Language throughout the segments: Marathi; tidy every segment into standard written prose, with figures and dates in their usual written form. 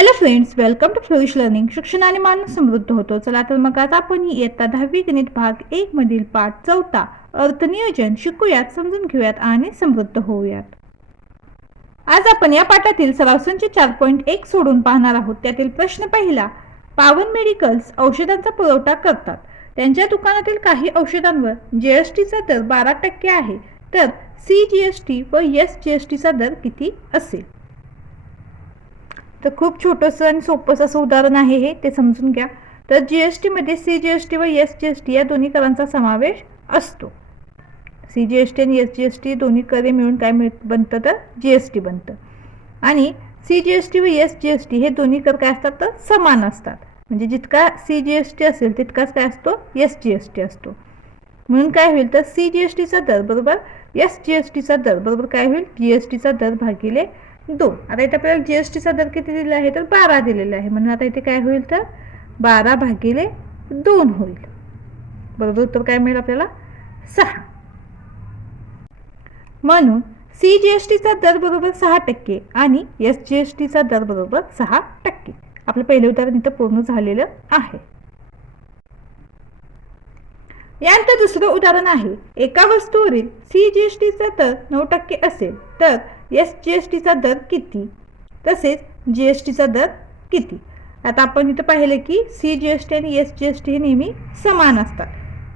Hello friends, welcome to flourish learning. शिक्षणाने माणूस समृद्ध होतो. चला तर मग आज आपण इयत्ता 10वी गणित भाग 1 मधील पाठ 4 अर्थनियोजन शिकूयात, समजून घेऊयात आणि समृद्ध होऊयात. आज आपण या पाठातील सराव संच 4.1 सोडून पाहणार आहोत. त्यातील प्रश्न पहिला, पावन मेडिकल्स औषधांचा पुरवठा करतात. त्यांच्या दुकानातील काही औषधांवर जीएसटीचा दर 12% आहे, तर सीजीएसटी व एसजीएसटीचा दर किती असेल? तर खूप छोटंसं आणि सोपंसं असं उदाहरण आहे हे, ते समजून घ्या. तर जीएसटीमध्ये सीजीएसटी व एसजीएसटी या दोन्ही करांचा समावेश असतो. सीजीएसटी आणि एसजीएसटी दोन्ही करे मिळून काय बनतं, तर जीएसटी बनतं. आणि सीजीएसटी व एसजीएसटी हे दोन्ही कर काय असतात, तर समान असतात. म्हणजे जितका सीजीएसटी असेल तितकाच काय असतो, एसजीएसटी असतो. म्हणून काय होईल, तर सीजीएसटीचा दर बरोबर एसजीएसटीचा दर बरोबर काय होईल, जीएसटीचा दर भागिले 2. आता इथे आपल्याला जीएसटीचा दर किती दिलेला आहे, तर 12 दिलेला आहे. म्हणून आता इथे काय होईल, तर 12 भागिले 2 होईल. बरोबर उत्तर काय मिळेल आपल्याला, 6. म्हणून सीजीएसटीचा दर बरोबर 6% आणि एसजीएसटीचा दर बरोबर 6%. आपलं पहिलं उदाहरण इथं पूर्ण झालेलं आहे. यानंतर दुसरं उदाहरण आहे, एका वस्तूवरील सीजीएसटीचा दर 9% असेल तर एसजीएसटीचा दर किती, तसेच जीएसटीचा दर किती? आता आपण इथं पाहिलं की सीजीएसटी आणि एसजीएसटी हे नेहमी समान असतात.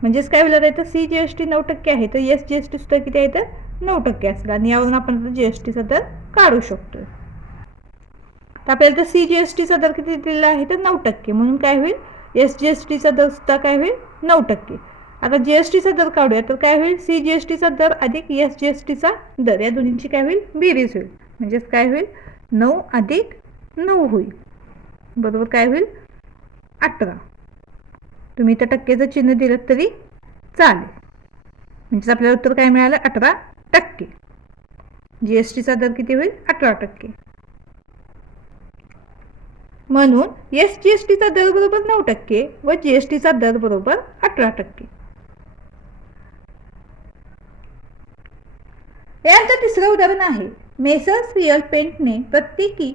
म्हणजेच काय होईल, तर सीजीएसटी 9% आहे तर एसजीएसटी सुद्धा किती आहे, तर 9% असेल. आणि यावरून आपण जीएसटीचा दर काढू शकतो. तर आपल्याला तर सीजीएसटीचा दर किती दिलेला आहे, तर 9%. म्हणून काय होईल, एसजीएसटीचा दर सुद्धा काय होईल, 9%. आता जीएसटीचा दर काढूया, तर काय होईल, सीजीएसटीचा दर अधिक एसजीएसटीचा दर या दोन्हींची काय होईल, बेरीज होईल. म्हणजेच काय होईल, 9 अधिक 9 होईल. बरोबर काय होईल, 18. तुम्ही इथं टक्केचं चिन्ह दिलं तरी चालेल. म्हणजेच आपल्याला उत्तर काय मिळालं, 18%. जीएसटीचा दर किती होईल, 18%. म्हणून एसजीएसटीचा दर बरोबर 9% व जीएसटीचा दर बरोबर 18%. यानंतर तिसरं उदाहरण आहे, मेसर्स रिअल पेंटने प्रत्येकी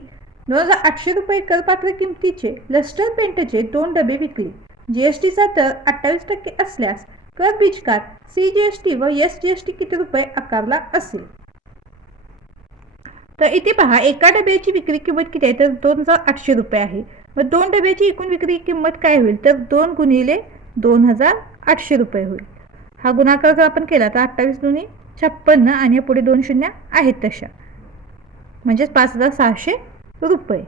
2800 रुपये करपात्र किमतीचे लस्टर पेंटचे 2 डबे विकले. जीएसटीचा दर 28% असल्यास कर बीजकात सीजीएसटी व एसजीएसटी किती रुपये आकारला असेल? तर इथे पहा, एका डब्याची विक्री किंमत किती आहे, तर 2800 रुपये आहे. व 2 डब्याची एकूण विक्री किंमत काय होईल, तर 2 गुणिले 2800 रुपये होईल. हा गुणाकार जर आपण केला तर 28 दुनी 56 आणि पुढे 2 शून्य आहेत तशा, म्हणजेच 5600 रुपये.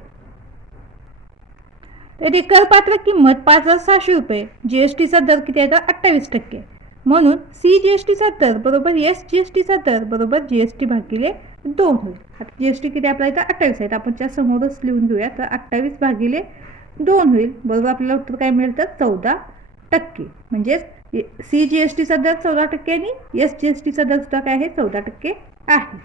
तर करपात्र किंमत 5600 रुपये. जीएसटीचा दर किती आहे, तर 28%. म्हणून सीजीएसटीचा दर बरोबर एसजीएसटीचा दर बरोबर जीएसटी भागिले 2 होईल. आता जीएसटी किती आपला इथं 28 आहे, तर आपण त्या समोरच लिहून घेऊया. तर 28 भागिले 2 होईल. बरोबर आपल्याला उत्तर काय मिळेल, तर 14%. म्हणजेच सीजीएसटीचा दर 14% आणि एसजीएसटीचा दर सुद्धा काय आहे, 14% आहे.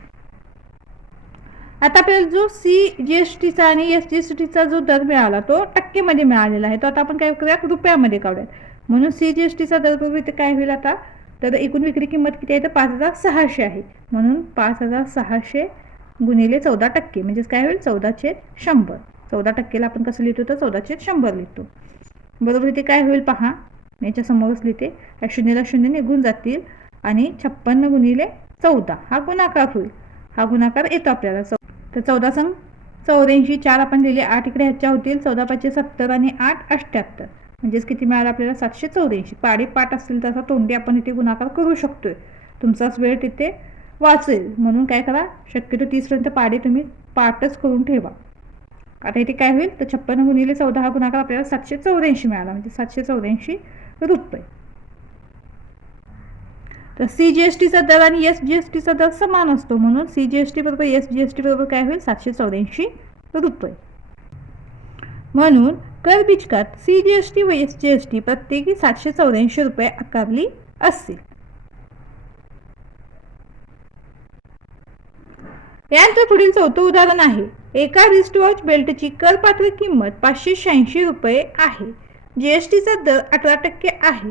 आता आपल्याला जो सीजीएसटीचा आणि एसजीएसटीचा जो दर मिळाला तो टक्केमध्ये मिळालेला आहे. तो आता आपण काय करूयात, रुपयामध्ये काढूयात. म्हणून सीजीएसटीचा दर बरोबर इथे काय होईल आता, तर एकूण विक्री किंमत किती आहे, तर 5600 आहे. म्हणून 5600 गुणिले 14%, म्हणजेच काय होईल, 14/100. 14%ला आपण कसं लिहितो, तर 14/100 लिहितो. बरोबर इथे काय होईल पहा, याच्या समोरच लिहिते. या शून्याला शून्य निघून जातील आणि 56 गुणिले 14 हा गुणाकार होईल. हा गुणाकार येतो आपल्याला. तर 14 संग 84, 4 आपण लिहिले, 8 इकडे ह्याच्या होतील, 14×5 70 आणि 8 78. म्हणजेच किती मिळालं आपल्याला, 784. पाढे पाठ असेल तसा तोंडी आपण इथे गुणाकार करू शकतोय. तुमचाच वेळ तिथे वाचेल. म्हणून काय करा, शक्यतो 30पर्यंत पाढे तुम्ही पाठच करून ठेवा. आता इथे काय होईल, तर 56 गुणिले 14 हा गुणाकार आपल्याला 784 मिळाला. म्हणजे 784 रुपये. तर सीजीएसटीचा दर आणि एसजीएसटीचा दर समान असतो. म्हणून सीजीएसटी बरोबर एसजीएसटी बरोबर काय होईल, 784 रुपये. म्हणून कर बीजकात सीजीएसटी व एसजीएसटी प्रत्येकी 784 रुपये आकारली असेल. यानंतर पुढील चौथं उदाहरण आहे, एका रिस्टवॉच बेल्टची करपात्र किंमत 586 रुपये आहे. जीएसटीचा दर 18% आहे,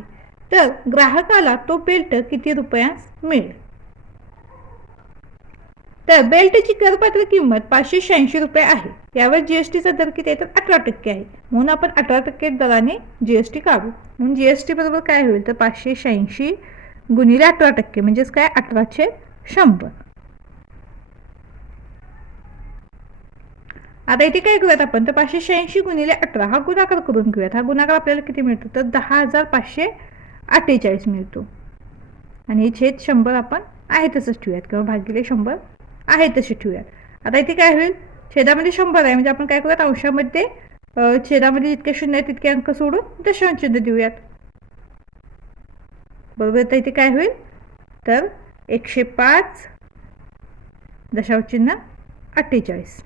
तर ग्राहकाला तो बेल्ट किती रुपयास मिळेल? तर बेल्टची करपात्र किंमत 586 रुपये आहे. यावर जीएसटीचा दर किती आहे तर 18% आहे. म्हणून आपण 18% दराने जीएसटी काढू. म्हणून जीएसटी बरोबर काय होईल तर 586 गुणिले 18% म्हणजेच काय 18/100. आता इथे काय करूयात आपण तर 586 गुणिले 18 हा गुणाकार करून घेऊयात. हा गुणाकार आपल्याला किती मिळतो तर 10,548 मिळतो. आणि छेद 100 आपण आहे तसंच ठेवूयात किंवा भागिले 100 आहे तसे ठेवूयात. आता इथे काय होईल छेदामध्ये 100 आहे म्हणजे आपण काय करूयात अंशामध्ये छेदामध्ये जितके शून्य आहे तितके अंक सोडून दशांश चिन्ह देऊयात. बरोबर. तर इथे काय होईल तर 105 दशांश चिन्ह 48.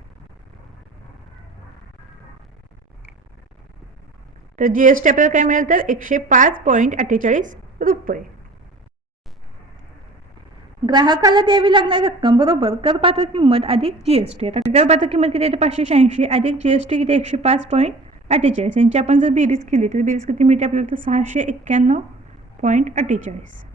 तर जीएसटी आपल्याला काय मिळेल तर 105.48 रुपये. ग्राहकाला द्यावी लागणारी रक्कम बरोबर करपात्र किंमत अधिक जीएसटी. आता करपात्र किंमत किती आहे 586 अधिक जीएसटी किती 105.48. यांची आपण जर बेरीज केली तर बेरीज किती मिळते आपल्याला तर 691.48.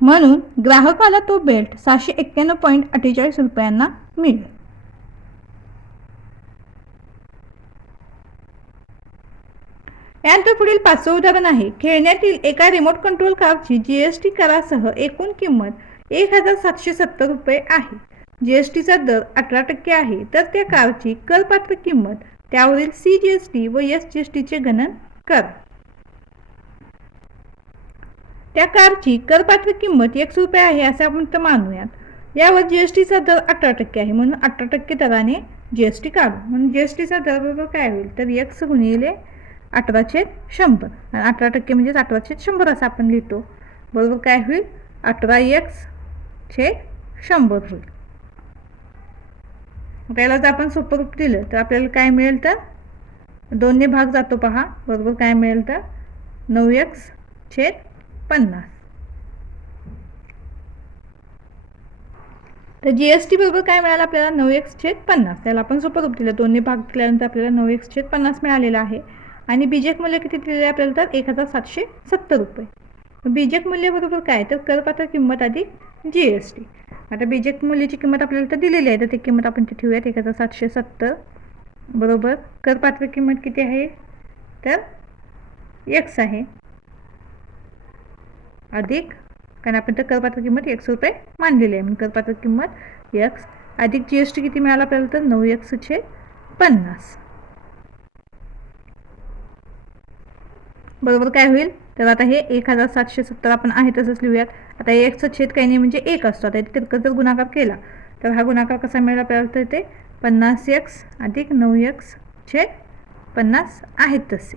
म्हणून ग्राहकाला तो बेल्ट 691.48 रुपयांना मिळेल. यानंतर पुढील 5वे उदाहरण आहे. खेळण्यातील एका रिमोट कंट्रोल कारची जीएसटी करासह एकूण किंमत 1,770 रुपये आहे. जीएसटीचा दर 18% आहे तर त्या कारची करपात्र किंमत त्यावरील सीजीएसटी व एसजीएसटीचे गणन करा. त्या कारची करपात्र किंमत 100 रुपये आहे असे आपण तर मानूयात. यावर जीएसटीचा दर 18% आहे म्हणून 18% दराने जीएसटी काढू. म्हणून जीएसटीचा दर बरोबर काय होईल तर 1 गुणिले 18/100 आणि 18% म्हणजे 18/100 असं आपण लिहितो. बरोबर काय होईल 18x/100 होईल. त्याला जर आपण सोपं रूप दिलं तर आपल्याला काय मिळेल तर 2ने भाग जातो पहा. बरोबर काय मिळेल तर 9x/50. तर जीएसटी बरोबर काय मिळालं आपल्याला 9x/50. त्याला आपण सोपं रूप दिलं 2ने भाग दिल्यानंतर आपल्याला 9x/50 मिळालेला आहे. आणि बीजक मूल्य किती दिलेलं आहे आपल्याला तर 1,770 रुपये. बीजक मूल्य बरोबर काय तर करपात्र किंमत अधिक जीएसटी. आता बीजक मूल्याची किंमत आपल्याला तर दिलेली आहे तर ती किंमत आपण तिथे ठेवूयात 1,770 बरोबर करपात्र किंमत किती आहे तर x आहे अधिक कारण आपण तर करपात्र किंमत 100 रुपये मानलेली आहे म्हणून करपात्र किंमत x अधिक जीएसटी किती मिळाला आपल्याला तर 9x/50. बरोबर काय होईल तर आता हे 1,770 आपण आहे तसंच लिहूयात. आता एकचा छेद काही नाही म्हणजे 1 असतो. आता तितकं जर गुणाकार केला तर हा गुणाकार कसा मिळेल आपल्याला तर ते 50x अधिक 9x/50 आहेत तसे.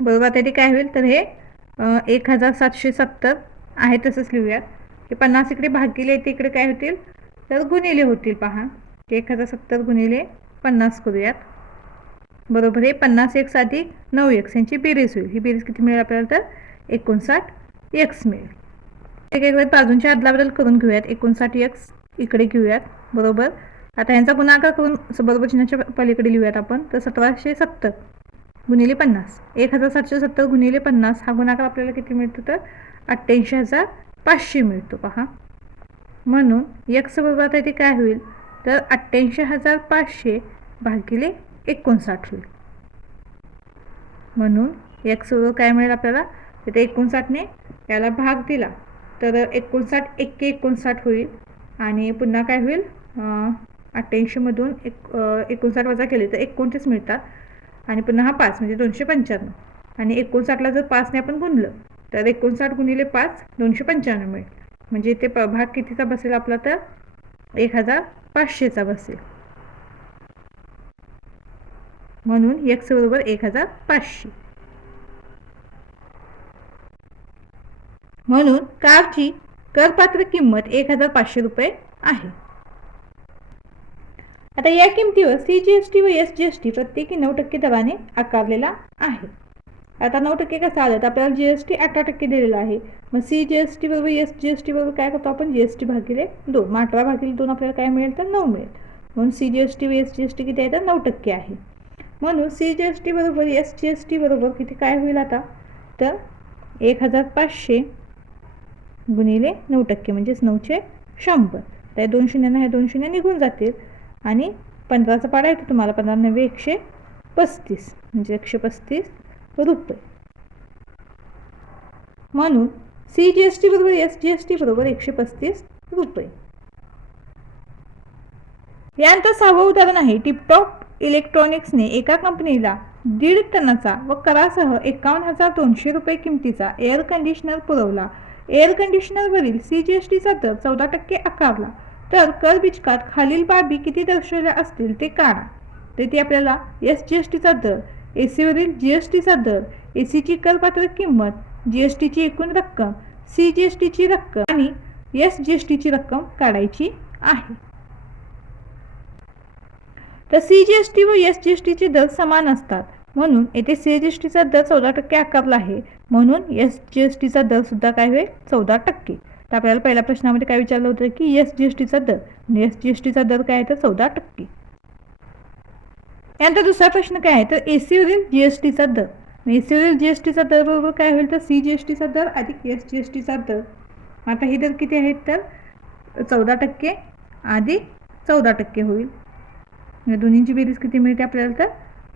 बरोबर आता ते काय होईल तर हे 1,770 आहे तसंच लिहूयात. हे 50 इकडे भागिले ते इकडे काय होतील तर गुणिले होतील पहा. 1,070 गुणिले 50 करूयात. बरोबर हे 50x अधिक 9x यांची बेरीज होईल. ही बेरीज किती मिळेल आपल्याला तर 59x मिळेल. एक वेळ बाजूंच्या अदलाबदल करून घेऊयात. 59x इकडे घेऊयात. बरोबर आता यांचा गुणाकार करून बरोबर चिन्हाच्या पलीकडे लिहूयात आपण तर 1770 गुणिले 50. 1,770 गुणिले 50 हा गुणाकार आपल्याला किती मिळतो तर 88,500 मिळतो पहा. म्हणून x बरोबर आता इथे काय होईल तर 88,500 भागिले 59 होईल. म्हणून x बरोबर काय मिळेल आपल्याला तिथे 59ने याला भाग दिला तर 59 एक्के 59 होईल आणि पुन्हा काय होईल 88 मधून 59 वजा केले तर 29 मिळतात आणि पुन्हा हा 5 म्हणजे 295 आणि 59ला जर 5ने आपण गुणलं तर 59 गुणिले 5 295 मिळेल. म्हणजे ते भाग कितीचा बसेल आपला तर 1,500चा बसेल. म्हणून x बरोबर 1,500. म्हणून कारची करपात्र किंमत 1,500 रुपये आहे. आता या किमतीवर सीजीएसटी व एसजीएसटी प्रत्येकी 9% दराने आकारलेला आहे. आता 9% कसं आलं तर आपल्याला जीएसटी 18% दिलेला आहे. मग सीजीएसटी बरोबर एसजीएसटी बरोबर काय करतो आपण जीएसटी भागिले 2. मग 18 भागिले 2 आपल्याला काय मिळेल तर 9 मिळेल. म्हणून सीजीएसटी व एसजीएसटी किती आहे तर 9% आहे. म्हणून CGST बरोबर SGST बरोबर किती काय होईल आता, तर 1500 गुणिले 9% म्हणजेच 900. त्या 2 शून्यानं ह्या 2 शून्य निघून जातील आणि 15चा पाडा येतो तुम्हाला, 15 9 135 म्हणजे 135 रुपये. म्हणून CGST बरोबर SGST बरोबर 135 रुपये. यानंतर 6वं उदाहरण आहे, टिपटॉप इलेक्ट्रॉनिक्सने एका कंपनीला 1.5 टनाचा व करासह 51,200 रुपये किमतीचा एअर कंडिशनर पुरवला. एअर कंडिशनरवरील CGSTचा दर 14% आकारला, तर कर बिचकात खालील बाबी किती दर्शवल्या असतील ते काढा. तर इथे आपल्याला SGSTचा दर, AC वरील GSTचा दर, ACची करपात्र किंमत, GSTची एकूण रक्कम, CGSTची रक्कम आणि SGSTची रक्कम काढायची आहे. तर CGST व SGSTचे दर समान असतात, म्हणून येथे CGSTचा दर 14% आकारला आहे, म्हणून SGSTचा दर सुद्धा काय होईल, 14%. तर आपल्याला पहिल्या प्रश्नामध्ये काय विचारलं होतं की SGSTचा दर, SGSTचा दर काय आहे तर 14%. यानंतर दुसरा प्रश्न काय आहे तर AC वरील GSTचा दर. AC वरील GSTचा दर बरोबर काय होईल तर CGSTचा दर अधिक SGSTचा दर. आता हे दर किती आहेत तर 14% अधिक 14% होईल. या दोन्हींची बेरीज किती मिळते आपल्याला तर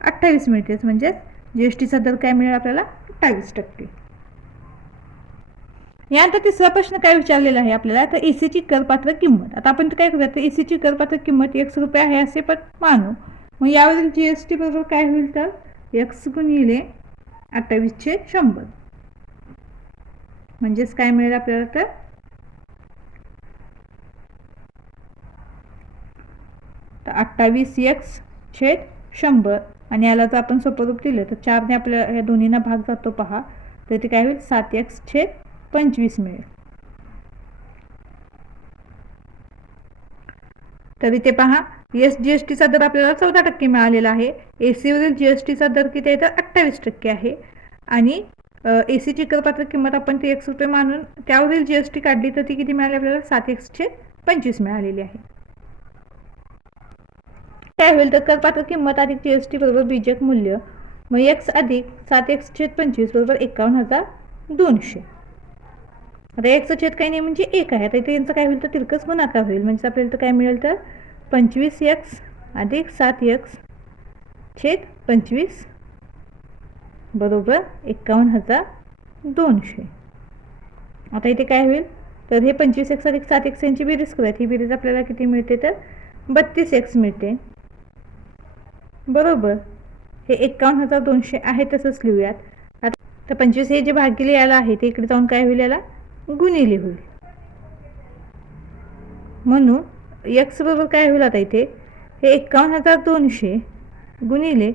28 मिळते, म्हणजेच GSTचा दर काय मिळेल आपल्याला 28%. यानंतर तिसरा प्रश्न काय विचारलेला आहे आपल्याला तर ACची करपात्र किंमत. आता आपण काय करूया तर ACची करपात्र किंमत X रुपये आहे असे पण मानू. मग यावरील GST बरोबर काय होईल तर X गुणिले 28/100 म्हणजेच काय मिळेल आपल्याला तर 28x/100 आणि याला जर आपण सोपं रूप दिलं तर 4ने आपल्या या दोन्हींना भाग जातो पहा, तर ते काय होईल 7x/25 मिळेल. तर इथे पहा SGSTचा दर आपल्याला 14% मिळालेला आहे. AC वरील GSTचा दर किती आहे तर 28% आहे आणि ACची करपात्र किंमत आपण ती X रुपये मानून त्यावरील GST काढली तर ती किती मिळाली आपल्याला 7x/25 मिळालेली आहे. काय होईल तर करपात्र किंमत अधिक GST बरोबर बीजक मूल्य, मग X अधिक 7x/25 बरोबर 51,200. आता X छेद काही नाही म्हणजे 1 आहे. आता इथे यांचं काय होईल तर तिरकस गुणाकार होईल, म्हणजे आपल्याला तर काय मिळेल तर 25x अधिक 7x/25 बरोबर 51,200. आता इथे काय होईल तर हे 25x अधिक 7x यांची बेरीज करूयात. ही बेरीज आपल्याला किती मिळते तर 32x मिळते बरोबर. हे 51,200 आहे तसंच लिहूयात. आता 25 हे जे भागिले याला आहे ते इकडे जाऊन काय होईल याला गुणिले होईल, म्हणून X बरोबर काय होईल आता इथे हे 51,200 गुणिले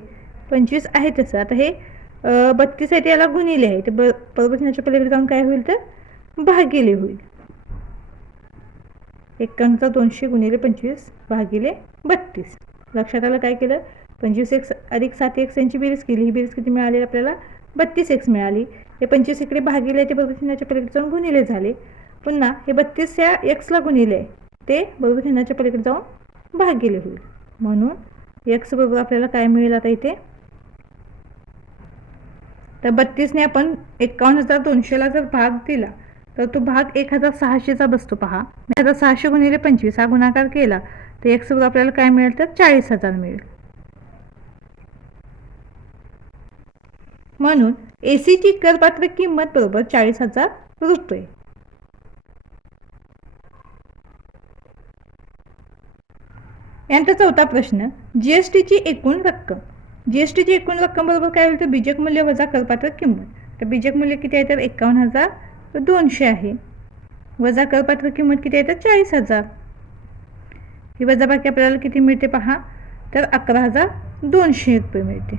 25 आहे तसं. आता हे 32 आहे याला गुणिले आहे, ते बरोबर चिन्हाच्या पलीकडे जाऊन काय होईल तर भागिले होईल. 51,200 गुणिले 25 भागिले 32. लक्षात आलं काय केलं, 25x अधिक 7x यांची बेरीज केली. ही बेरीज किती मिळाली आपल्याला 32x मिळाली. हे 25 इकडे भागिले ते बरोबर चिन्हाच्या पलीकडे जाऊन गुणिले झाले. पुन्हा हे 32 या Xला गुणिले ते बरोबर चिन्हाच्या पलीकडे जाऊन भागिले होईल, म्हणून X बरोबर आपल्याला काय मिळेल आता इथे तर 32ने आपण 51,200ला जर भाग दिला तर तो भाग 1,600चा बसतो पहा. 1,600 गुणिले 25 हा गुणाकार केला तर X बरोबर आपल्याला काय मिळेल तर 40,000 मिळेल. म्हणून ACची करपात्र किंमत बरोबर 40,000 रुपये. यानंतर चौथा प्रश्न, GSTची एकूण रक्कम. GSTची एकूण रक्कम बरोबर काय होईल तर बीजक मूल्य वजा करपात्र किंमत. तर बीजक मूल्य किती आहे तर 51,200 आहे, वजा करपात्र किंमत किती आहे तर 40,000. ही वजाबाकी आपल्याला किती मिळते पहा तर 11,200 रुपये मिळते.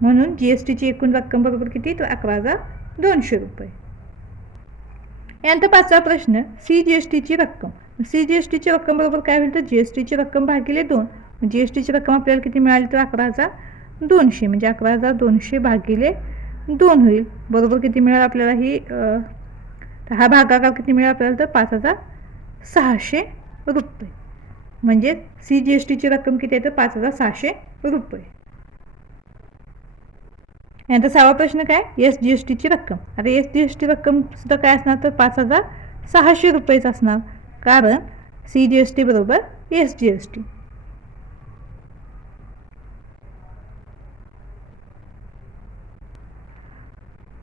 म्हणून GSTची एकूण रक्कम बरोबर किती तर 11,200 रुपये. यानंतर पाचवा प्रश्न, CGSTची रक्कम. CGSTची रक्कम बरोबर काय होईल तर GSTची रक्कम भागिले 2. GSTची रक्कम आपल्याला किती मिळाली तर 11,200 म्हणजे 11,200 भागिले 2 होईल. बरोबर किती मिळेल आपल्याला ही हा भागाकार किती मिळेल आपल्याला तर 5,600 रुपये. म्हणजे CGSTची रक्कम किती आहे तर 5,600 रुपये. यानंतर 6वा प्रश्न काय, SGSTची रक्कम. आता SGST रक्कम सुद्धा काय असणार तर 5,600 रुपयेच असणार, कारण CGST बरोबर SGST.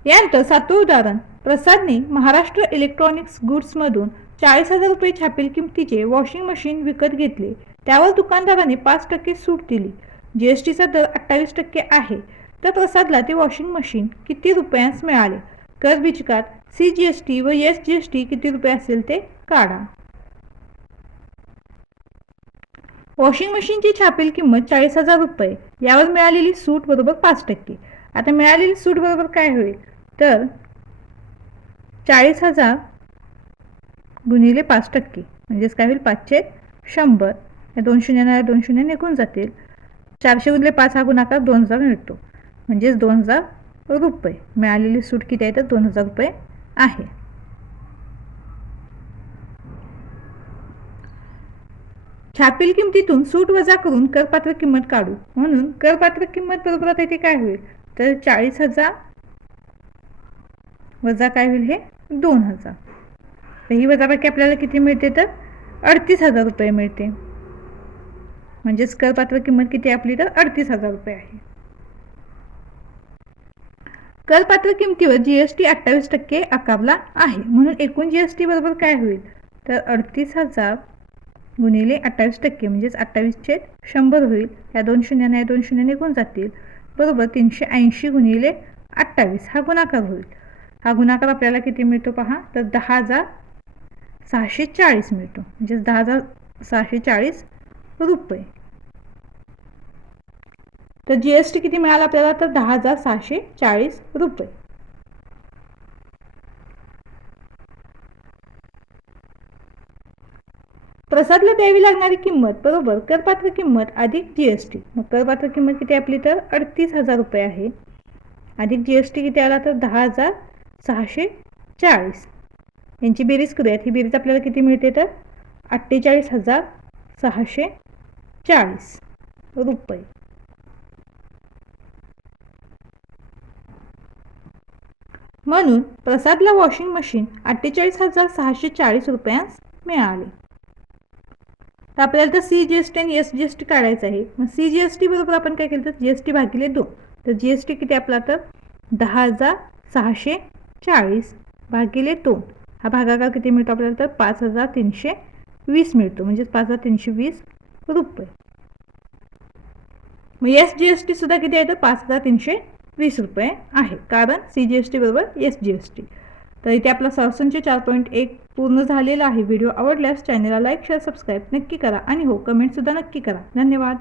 यानंतर 7वं उदाहरण, प्रसादने महाराष्ट्र इलेक्ट्रॉनिक्स गुड्समधून 40,000 रुपये छापील किमतीचे वॉशिंग मशीन विकत घेतले. त्यावर दुकानदाराने 5% सूट दिली. GSTचा दर 28% आहे. तर प्रसादला ते वॉशिंग मशीन किती रुपयांस मिळाले? कर बीजकात CGST व SGST किती रुपये असेल ते काढा. वॉशिंग मशीनची छापील किंमत 40,000 रुपये, यावर मिळालेली सूट बरोबर 5%. आता मिळालेली सूट बरोबर काय होईल तर 40,000 गुणिले 5%, म्हणजेच काय होईल 5/100. या 2 शून्य 2 शून्य निघून जातील. 400 गुणिले 5 हा गुणाकार 2000 मिळतो, म्हणजेच 2000 रुपये. मिळालेली सूट किती आहे तर 2000 रुपये आहे. छापील किमतीतून सूट वजा करून करपात्र किंमत काढू. म्हणून करपात्र किंमत बरोबर आता इथे काय होईल तर 40,000 वजा काय होईल हे 2000. तर ही वजाबाकी आपल्याला किती मिळते तर 38,000 रुपये मिळते. म्हणजेच करपात्र किंमत किती आपली तर 38,000 रुपये आहे. करपात्र किमतीवर GST 28% आकारला आहे. म्हणून एकूण GST बरोबर काय होईल तर 38,000 गुणिले 28% म्हणजेच 28/100 होईल. या 2 शून्य 2 शून्य निघून जातील, बरोबर 380 गुणिले 28 हा गुणाकार होईल. हा गुणाकार आपल्याला किती मिळतो पहा तर 10,640 मिळतो, म्हणजेच 10,640 रुपये. तर GST किती मिळाला आपल्याला तर 10,640 रुपये. प्रसादला द्यावी लागणारी किंमत बरोबर करपात्र किंमत अधिक GST. मग करपात्र किंमत किती आपली तर 38,000 रुपये आहे, अधिक GST किती आला तर 10,640. यांची बेरीज करूयात. ही बेरीज आपल्याला किती मिळते तर 48,640 रुपये. म्हणून प्रसादला वॉशिंग मशीन 48,640 रुपयांस मिळाले. तर आपल्याला तर CGST आणि SGST काढायचं आहे. मग CGST बरोबर आपण काय केलं तर GST भागिले 2. तर GST किती आपला तर 10,640 भागिले 2. हा भागाकार किती मिळतो आपल्याला तर 5,320 मिळतो, म्हणजेच 5,320 रुपये. मग SGST सुद्धा किती आहे तर 5,320 रुपये आहे, कारण CGST बरोबर SGST. तर इथे आपला सरसंच 4.1 पूर्ण झालेला आहे. व्हिडिओ आवडल्यास चॅनलला लाईक शेअर सबस्क्राईब नक्की करा आणि हो कमेंटसुद्धा नक्की करा. धन्यवाद.